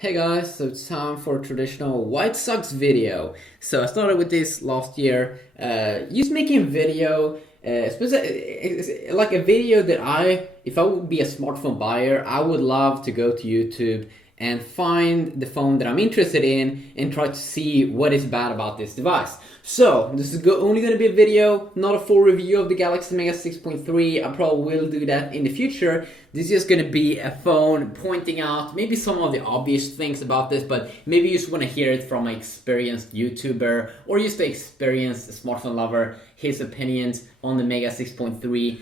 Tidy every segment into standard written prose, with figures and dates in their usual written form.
Hey guys, so it's time for a traditional White Sox video. So I started with this last year, just making a video, it's like a video that if I would be a smartphone buyer, I would love to go to YouTube and find the phone that I'm interested in and try to see what is bad about this device. So this is only going to be a video, not a full review of the Galaxy Mega 6.3. I probably will do that in the future. This is just going to be a phone pointing out maybe some of the obvious things about this, but maybe you just want to hear it from an experienced YouTuber or just an experienced smartphone lover, his opinions on the Mega 6.3,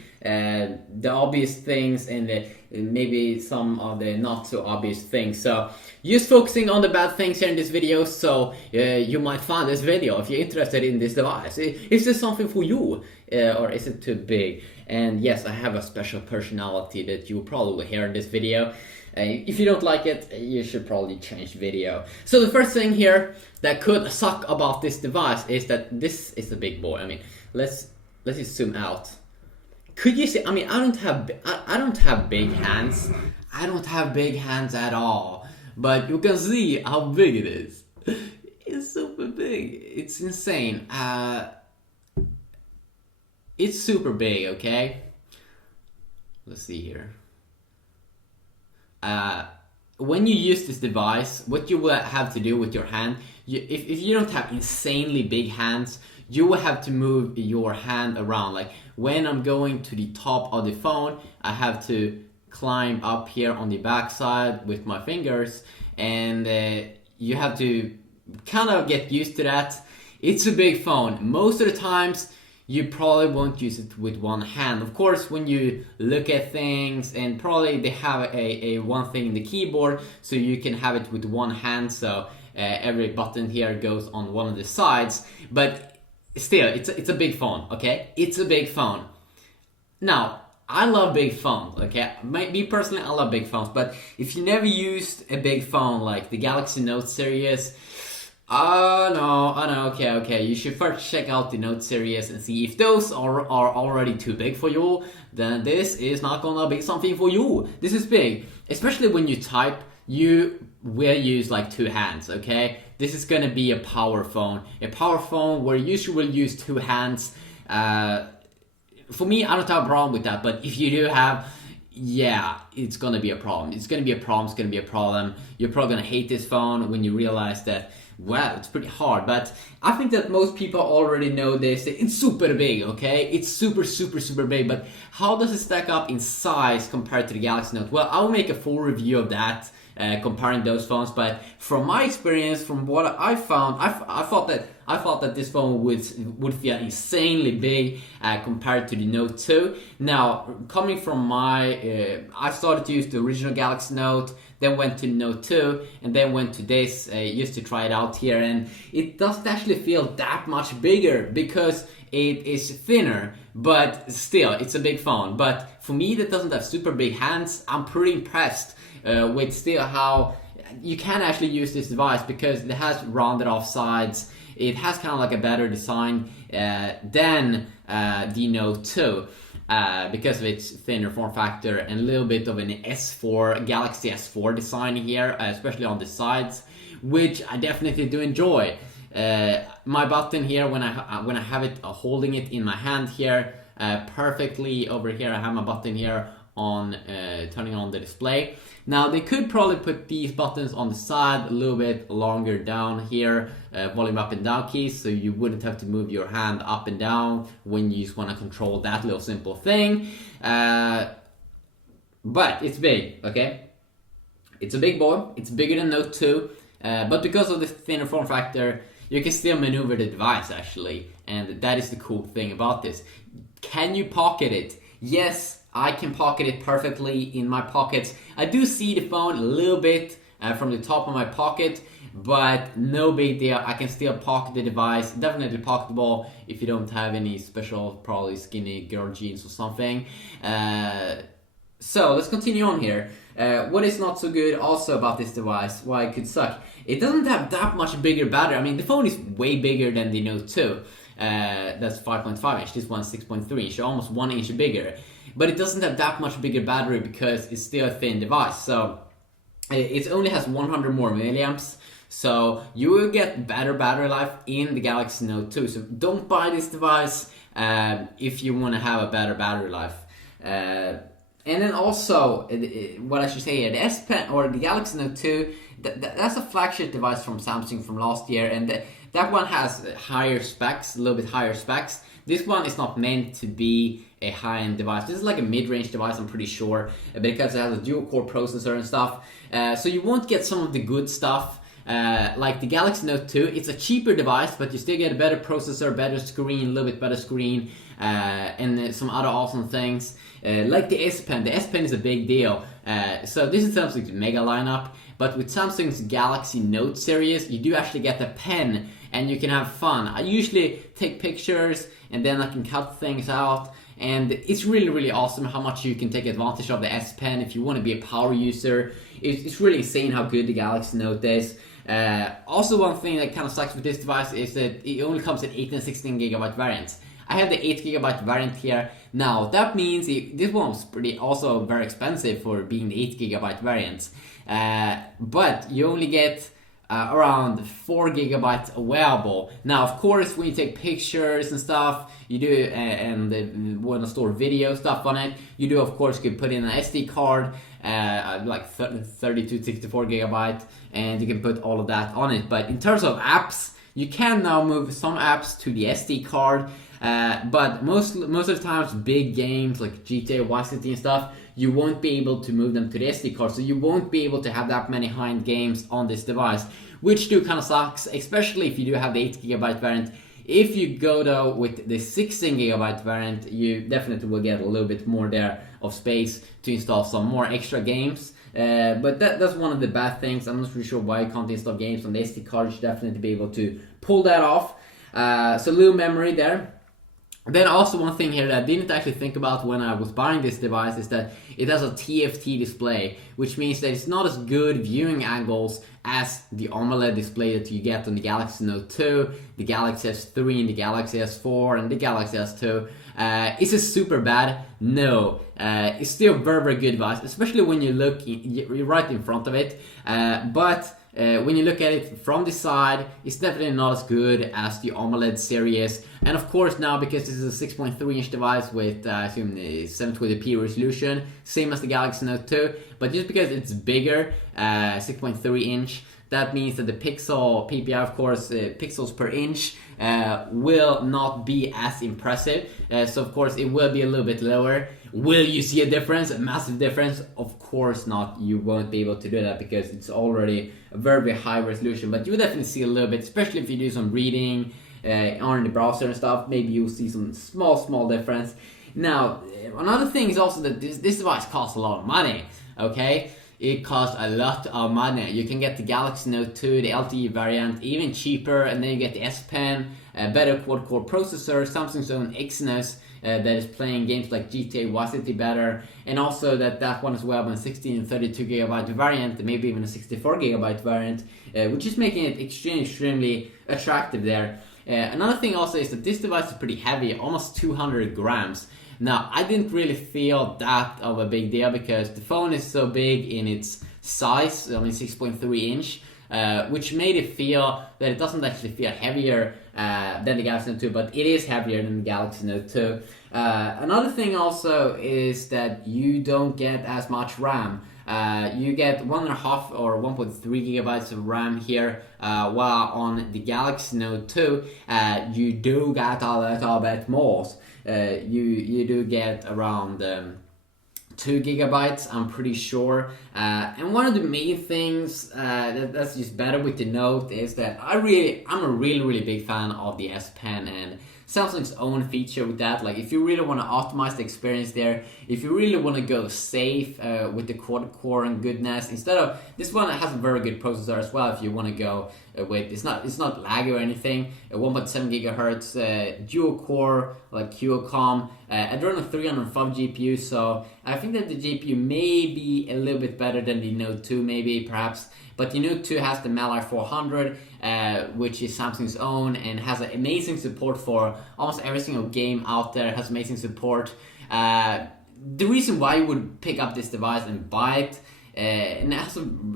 the obvious things and maybe some of the not so obvious things. So just focusing on the bad things here in this video, so you might find this video if you're interested in this device. Is this something for you, or is it too big? And yes, I have a special personality that you will probably hear in this video. If you don't like it, you should probably change video. So the first thing here that could suck about this device is that this is a big boy. I mean, let's just zoom out. Could you see? I mean, I don't have big hands. I don't have big hands at all. But you can see how big it is. It's super big. It's insane. It's super big, okay? Let's see here. When you use this device, what you will have to do with your hand, if you don't have insanely big hands, you will have to move your hand around. Like when I'm going to the top of the phone, I have to climb up here on the back side with my fingers, and you have to kind of get used to that. It's a big phone. Most of the times, you probably won't use it with one hand. Of course, when you look at things, and probably they have a one thing in the keyboard, so you can have it with one hand, so every button here goes on one of the sides. But still, it's a big phone, okay? It's a big phone. Now, I love big phones, okay? Me personally, I love big phones, but if you never used a big phone like the Galaxy Note series, oh no, okay. You should first check out the Note series and see if those are already too big for you. Then this is not gonna be something for you. This is big, especially when you type. You will use like two hands, okay? This is gonna be a power phone where you usually will use two hands. For me, I don't have a problem with that, but if you do have, yeah, it's gonna be a problem. It's gonna be a problem. You're probably gonna hate this phone when you realize that, wow, it's pretty hard. But I think that most people already know this. It's super big, okay? It's super big. But how does it stack up in size compared to the Galaxy Note? Well, I'll make a full review of that, comparing those phones. But from my experience, from what I found, I thought that this phone would feel insanely big compared to the Note 2. Now, coming from I started to use the original Galaxy Note, then went to Note 2, and then went to this just to try it out here, and it doesn't actually feel that much bigger because it is thinner, but still, it's a big phone. But for me that doesn't have super big hands, I'm pretty impressed with still how you can actually use this device because it has rounded off sides. It has kind of like a better design than the Note 2 because of its thinner form factor and a little bit of an S4, Galaxy S4 design here, especially on the sides, which I definitely do enjoy. My button here, when I have it holding it in my hand here perfectly over here, I have my button here on turning on the display. Now they could probably put these buttons on the side a little bit longer down here, volume up and down keys, so you wouldn't have to move your hand up and down when you just want to control that little simple thing. But it's big, okay? It's a big boy. It's bigger than Note 2, but because of the thinner form factor, you can still maneuver the device actually, and that is the cool thing about this. Can you pocket it? Yes, I can pocket it perfectly in my pockets. I do see the phone a little bit from the top of my pocket, but no big deal. I can still pocket the device. Definitely pocketable if you don't have any special, probably skinny girl jeans or something. So let's continue on here. What is not so good also about this device, why it could suck, it doesn't have that much bigger battery. I mean, the phone is way bigger than the Note 2. That's 5.5 inch, this one's 6.3 inch, almost 1 inch bigger. But it doesn't have that much bigger battery because it's still a thin device. So It only has 100 more milliamps, so you will get better battery life in the Galaxy Note 2. So don't buy this device if you want to have a better battery life. And then also, what I should say here, the S Pen or the Galaxy Note 2, that's a flagship device from Samsung from last year, and that one has higher specs, a little bit higher specs. This one is not meant to be a high-end device. This is like a mid-range device, I'm pretty sure, because it has a dual-core processor and stuff. So you won't get some of the good stuff. Like the Galaxy Note 2, it's a cheaper device, but you still get a better processor, better screen, a little bit better screen, and some other awesome things. Like the S Pen. The S Pen is a big deal. So this is Samsung's mega lineup, but with Samsung's Galaxy Note series, you do actually get the pen, and you can have fun. I usually take pictures, and then I can cut things out, and it's really, really awesome how much you can take advantage of the S Pen if you want to be a power user. It's really insane how good the Galaxy Note is. Also, one thing that kind of sucks with this device is that it only comes in 8 and 16 gigabyte variants. I have the 8 gigabyte variant here. Now, that means this one was also very expensive for being the 8 gigabyte variants. But you only get around 4 gigabytes wearable. Now, of course, when you take pictures and stuff, you do, and want to store video stuff on it, you do, of course, could put in an SD card, like 32, 64 gigabyte, and you can put all of that on it. But in terms of apps, you can now move some apps to the SD card, but most of the times, big games like GTA, Vice City and stuff, you won't be able to move them to the SD card, so you won't be able to have that many high-end games on this device, which do kind of sucks, especially if you do have the 8 gigabyte variant. If you go though with the 16 gigabyte variant, you definitely will get a little bit more there of space to install some more extra games. But that's one of the bad things. I'm not really sure why you can't install games on the SD card. You should definitely be able to pull that off. So little memory there. Then also one thing here that I didn't actually think about when I was buying this device is that it has a TFT display, which means that it's not as good viewing angles as the AMOLED display that you get on the Galaxy Note 2, the Galaxy S3, and the Galaxy S4, and the Galaxy S2. Is it super bad? No. It's still a very, very good device, especially when you look right in front of it. But when you look at it from the side, it's definitely not as good as the AMOLED series. And of course now, because this is a 6.3 inch device with I assume the 720p resolution, same as the Galaxy Note 2, but just because it's bigger, 6.3 inch, that means that the pixel PPI, of course, pixels per inch, will not be as impressive. So of course it will be a little bit lower. Will you see a difference, a massive difference? Of course not. You won't be able to do that because it's already a very, very high resolution. But you will definitely see a little bit, especially if you do some reading on the browser and stuff. Maybe you'll see some small difference. Now, another thing is also that this device costs a lot of money. Okay, it costs a lot of money. You can get the Galaxy Note 2, the LTE variant, even cheaper, and then you get the S Pen, a better quad-core processor, Samsung's own Exynos that is playing games like GTA Vice City better, and also that one as well on 16 and 32 gigabyte variant, maybe even a 64 gigabyte variant, which is making it extremely attractive there. Another thing also is that this device is pretty heavy, almost 200 grams. Now, I didn't really feel that of a big deal because the phone is so big in its size, I mean 6.3 inch, which made it feel that it doesn't actually feel heavier than the Galaxy Note 2, but it is heavier than the Galaxy Note 2. Another thing also is that you don't get as much RAM. You get 1.5 or 1.3 gigabytes of RAM here, while on the Galaxy Note 2, you do get a little bit more. You do get around 2 gigabytes, I'm pretty sure. And one of the main things that's just better with the Note is that I'm a really big fan of the S Pen and Samsung's own feature with that. Like if you really want to optimize the experience there, if you really want to go safe with the quad core and goodness, instead of this one, it has a very good processor as well. If you want to go with it's not laggy or anything, 1.7 gigahertz dual core like Qualcomm, Adreno 305 GPU. So I think that the GPU may be a little bit better than the Note 2, maybe perhaps. But the Note 2 has the Mali 400, which is Samsung's own, and has amazing support for almost every single game out there. It has amazing support. The reason why you would pick up this device and buy it And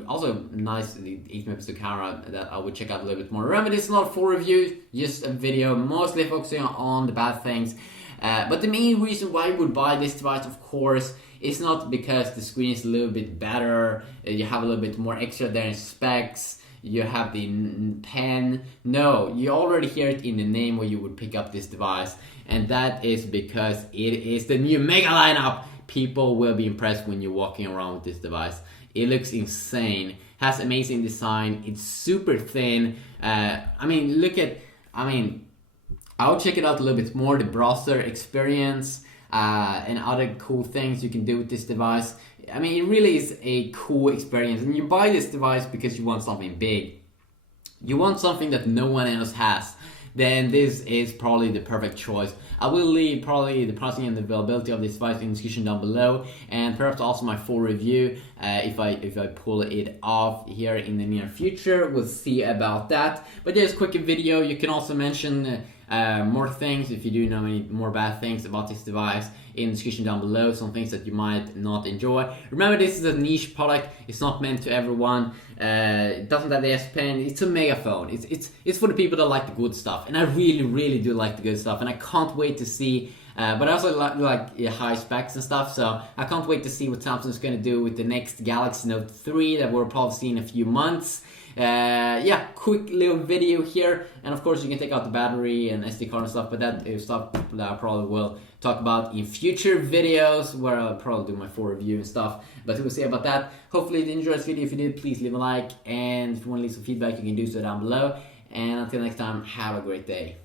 also nice 8 megapixel camera that I would check out a little bit more. Remember, this is not a full review, just a video mostly focusing on the bad things. But the main reason why you would buy this device, of course, is not because the screen is a little bit better, you have a little bit more extra there in specs, you have the pen. No, you already hear it in the name where you would pick up this device, and that is because it is the new Mega lineup. People will be impressed when you're walking around with this device. It looks insane, has amazing design, it's super thin. I'll check it out a little bit more, the browser experience and other cool things you can do with this device. I mean, it really is a cool experience, and you buy this device because you want something big. You want something that no one else has. Then this is probably the perfect choice. I will leave probably the pricing and the availability of this device in the description down below, and perhaps also my full review if I pull it off here in the near future. We'll see about that. But there's a quick video. You can also mention more things if you do know any more bad things about this device in the description down below, some things that you might not enjoy. Remember, this is a niche product, it's not meant to everyone. It doesn't have the S Pen, it's a megaphone. It's for the people that like the good stuff, and I really do like the good stuff, and I can't wait to see. But I also like high specs and stuff, so I can't wait to see what Samsung's going to do with the next Galaxy Note 3 that we'll probably see in a few months. Yeah, quick little video here, and of course you can take out the battery and SD card and stuff, but that is stuff that I probably will talk about in future videos where I'll probably do my full review and stuff, but we'll see about that. Hopefully you enjoyed this video. If you did, please leave a like, and if you want to leave some feedback, you can do so down below, and until next time, have a great day.